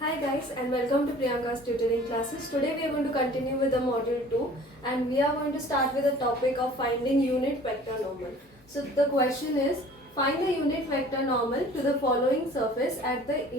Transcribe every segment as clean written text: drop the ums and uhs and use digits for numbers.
Hi guys and welcome to Priyanka's tutoring classes. Today we are going to continue with the module 2 and we are going to start with the topic of finding unit vector normal. So the question is, find the unit vector normal to the following surface at the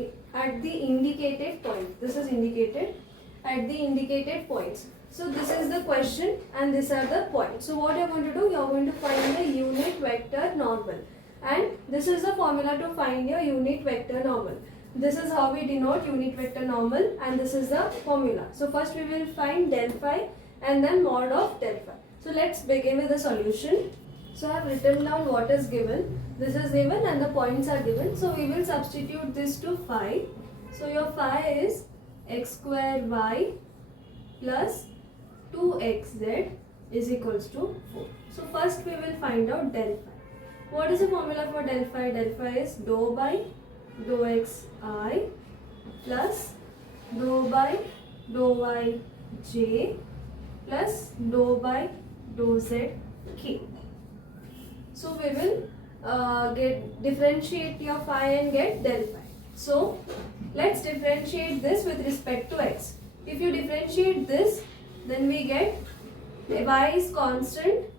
indicated point. This is indicated at the indicated points. So this is the question and these are the points. So what you are going to do, you are going to find the unit vector normal, and this is the formula to find your unit vector normal. This is how we denote unit vector normal and this is the formula. So first we will find del phi and then mod of del phi. So let's begin with the solution. So I have written down what is given. This is given and the points are given. So we will substitute this to phi. So your phi is x square y plus 2xz is equals to 4. So first we will find out del phi. What is the formula for del phi? Del phi is dou by dou xi plus dou by dou yj plus dou by dou zk. So we will differentiate your phi and get del phi. So let's differentiate this with respect to x. If you differentiate this, then we get y is constant,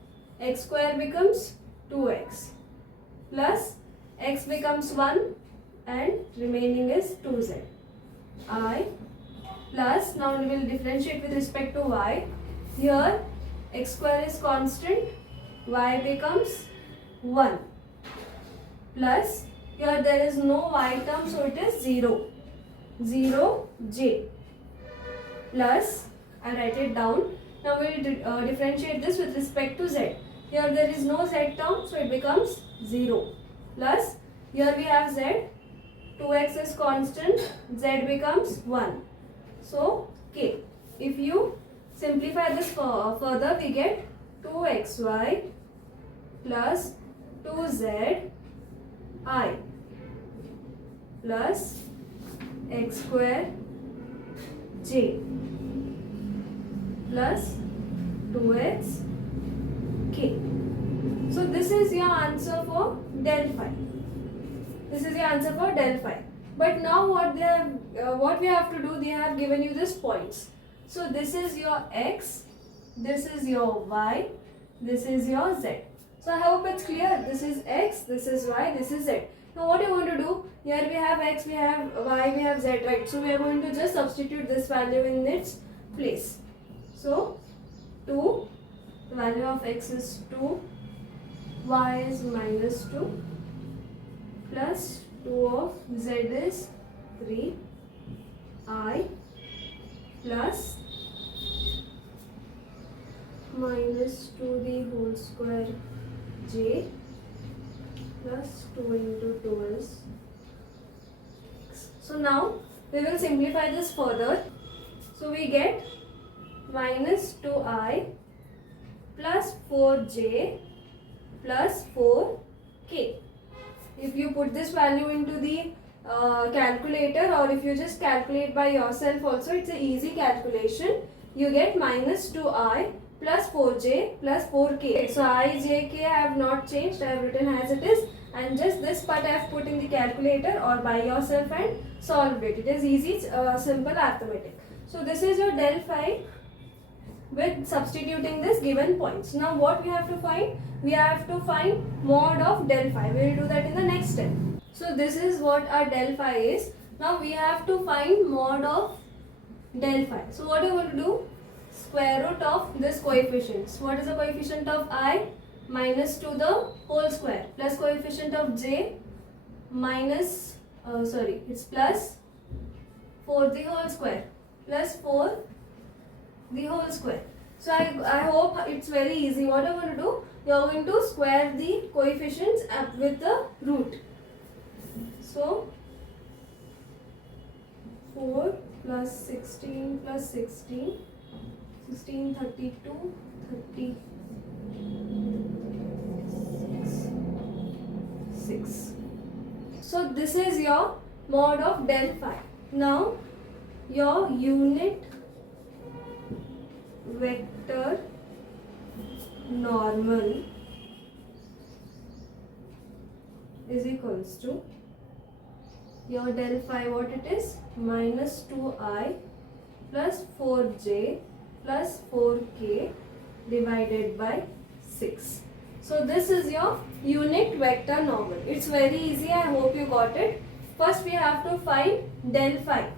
x square becomes 2x plus x becomes 1 and remaining is 2z I plus, now we will differentiate with respect to y. Here x square is constant, y becomes 1 plus, here there is no y term, so it is 0 j plus, I write it down. Now we will differentiate this with respect to z. Here there is no z term, so it becomes 0 plus, here we have z, 2x is constant, z becomes 1. So k. If you simplify this further, we get 2xy plus 2zi plus x square j plus 2x k. So this is your answer for del phi. This is the answer for del phi. But now what we have to do, they have given you this points. So this is your x, this is your y, this is your z. So I hope it's clear. This is x, this is y, this is z. Now what you want to do, here we have x, we have y, we have z, right? So we are going to just substitute this value in its place. So 2, the value of x is 2, y is minus 2 plus 2 of z is 3 I plus minus 2 the whole square j plus 2 into 2 is x. So now we will simplify this further. So we get minus 2i plus 4j plus 4k. If you put this value into the calculator, or if you just calculate by yourself also, it's an easy calculation. You get minus 2i plus 4j plus 4k. So I, j, k I have not changed. I have written as it is, and just this part I have put in the calculator or by yourself and solved it. It is easy, simple arithmetic. So this is your del phi with substituting this given points. Now what we have to find? We have to find mod of del phi. We will do that in the next step. So this is what our del phi is. Now we have to find mod of del phi. So what are we going to do? Square root of this coefficients. What is the coefficient of I? Minus 2 the whole square plus coefficient of j minus, it's plus 4 the whole square plus 4 the whole square. So I hope it's very easy. What I'm going to do, you are going to square the coefficients up with the root. So 4 plus 16 plus 16, 16, 32, 36. So this is your mod of del phi. Now your unit vector normal is equals to your del phi, what it is? Minus 2i plus 4j plus 4k divided by 6. So this is your unit vector normal. It's very easy. I hope you got it. First we have to find del phi.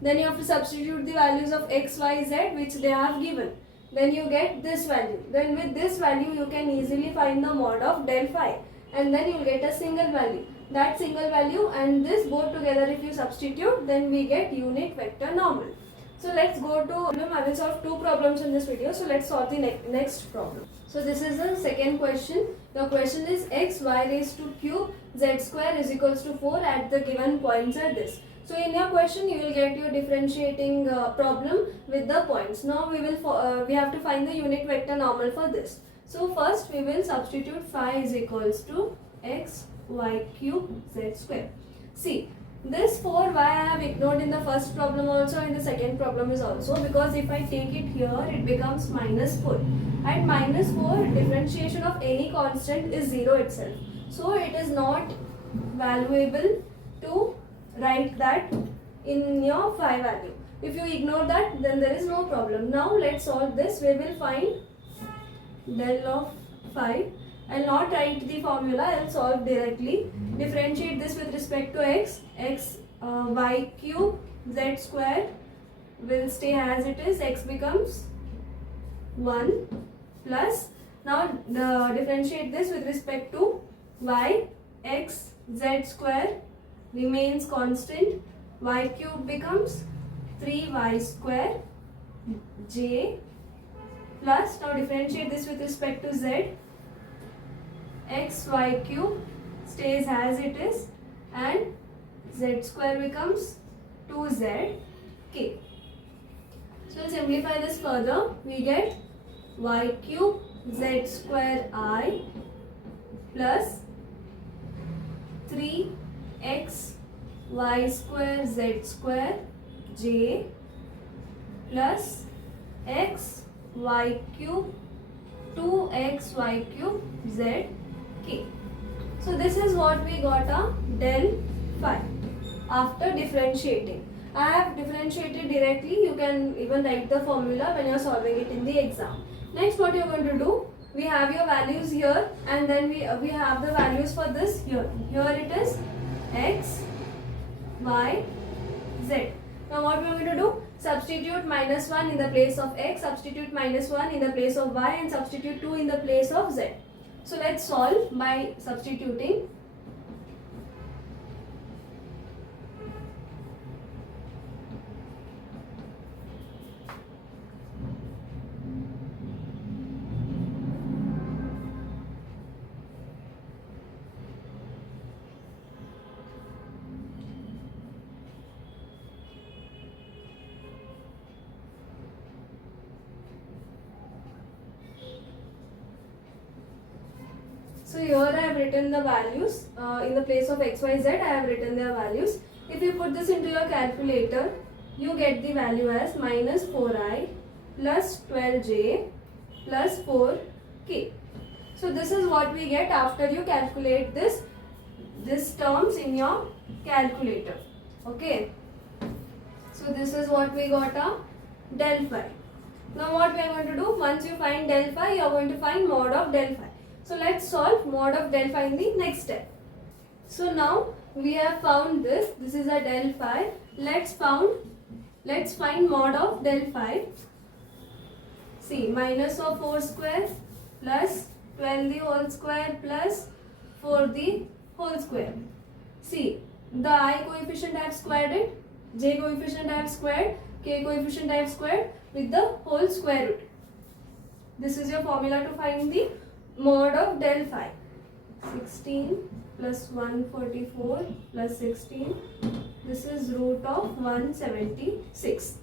Then you have to substitute the values of x, y, z which they have given. Then you get this value. Then with this value you can easily find the mod of del phi. And then you will get a single value. That single value and this both together if you substitute, then we get unit vector normal. So let's go to problem. I will solve two problems in this video. So let's solve the next problem. So this is the second question. The question is x y raised to cube z square is equals to 4 at the given points are this. So in your question you will get your differentiating problem with the points. Now we have to find the unit vector normal for this. So first we will substitute phi is equals to x y cube z square. See, this 4y I have ignored in the first problem also and the second problem is also, because if I take it here it becomes minus 4. At minus 4 differentiation of any constant is 0 itself. So it is not valuable to write that in your phi value. If you ignore that, then there is no problem. Now let's solve this. We will find del of phi. I'll not write the formula, I'll solve directly. Differentiate this with respect to x. Y cube z square will stay as it is. X becomes 1 plus. Now differentiate this with respect to y. X z square remains constant. Y cube becomes 3y square j plus. Now differentiate this with respect to z. X y cube stays as it is and z square becomes 2z k. So we'll simplify this further. We get y cube z square I plus 3x y square z square j plus x y cube 2x y cube z k. So this is what we got a del phi after differentiating. I have differentiated directly. You can even write the formula when you are solving it in the exam. Next what you are going to do, we have your values here and then we have the values for this here. Here it is x, y, z. Now what we are going to do, substitute minus 1 in the place of x, substitute minus 1 in the place of y and substitute 2 in the place of z. So let's solve by substituting. So here I have written the values in the place of x, y, z. I have written their values. If you put this into your calculator, you get the value as minus 4i plus 12j plus 4k. So this is what we get after you calculate this terms in your calculator. Okay. So this is what we got a del phi. Now what we are going to do, once you find del phi, you are going to find mod of del phi. So let's solve mod of del phi in the next step. So now we have found this. This is a del phi. Let's find mod of del phi. See, minus of 4 square plus 12 the whole square plus 4 the whole square. See, the I coefficient I have squared it, j coefficient I have squared, k coefficient I have squared with the whole square root. This is your formula to find the mod of del phi. 16 plus 144 plus 16. This is root of 176.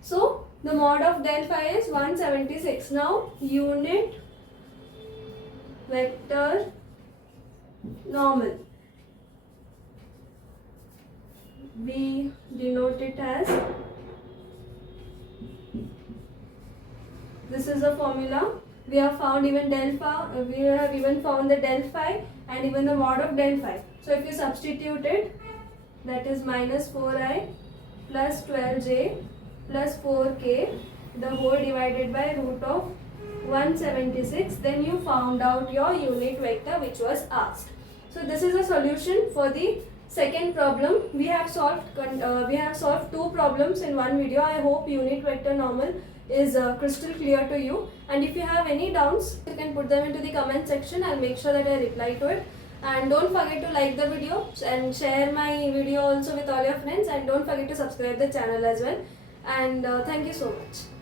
So the mod of del phi is 176. Now unit vector normal. We denote it as, this is the formula. We have found even del phi, we have even found the del phi and even the mod of del phi. So So if you substitute it, that is minus 4i plus 12j plus 4k the whole divided by root of 176, then you found out your unit vector which was asked. So this is a solution for the second problem. We have solved two problems in one video. I hope unit vector normal is crystal clear to you, and if you have any doubts you can put them into the comment section. I'll make sure that I reply to it. And don't forget to like the video and share my video also with all your friends, and don't forget to subscribe the channel as well. And thank you so much.